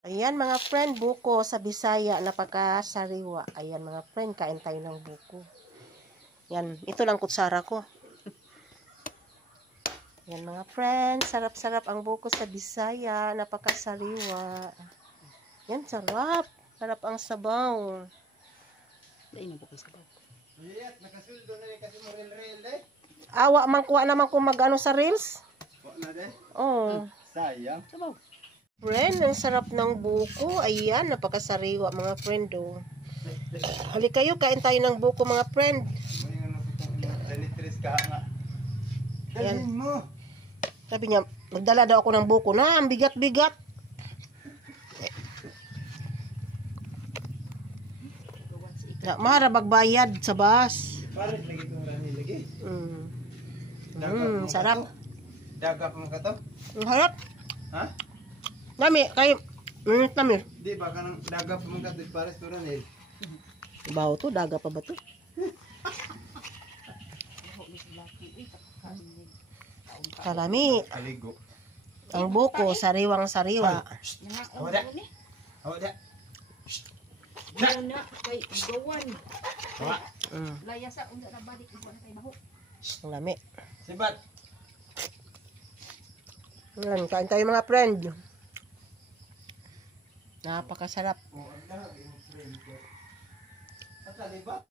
Ayan mga friend, buko sa Bisaya, napakasariwa. Ayan mga friend, kain tayo ng buko. Yan, ito lang kutsara ko. Yan mga friend, sarap-sarap ang buko sa Bisaya, napakasariwa. Yan, sarap. Sarap ang sabaw. Dahil na buko sabaw. Iyat, nakasuldo na kasi mo real eh. Awa, kuha naman kung mag-ano sa reels. Wala na de. Oh. Sayang. Sabaw. Friend, ang sarap ng buko. Ayan, napakasariwa mga friend. Oh. Halik kayo, kain tayo ng buko mga friend. May ano ko itong dalitris ka nga. Ayan. Dalhin mo. Sabi niya, magdala daw ako ng buko na, ang bigat-bigat. Mara bagbayad sa bus. Parit lagi itong rani lagi. Sarap. Dagap mo ka to? Ang harap. Ha? Nami, kayo. Nami. Di, baka nang dagap mo ka to pares to rani. Baho to, daga pa ba to? Kalami. Aligo. Ang buko, sariwang-sariwa. Awada. Awada. Ano na kay gawan. Wa. Layasa unda na balik ug na kay baho. Ang lami. Sibat. Yan, kain tayo mga friend. Napakasarap. Oh, ang dami. At libat.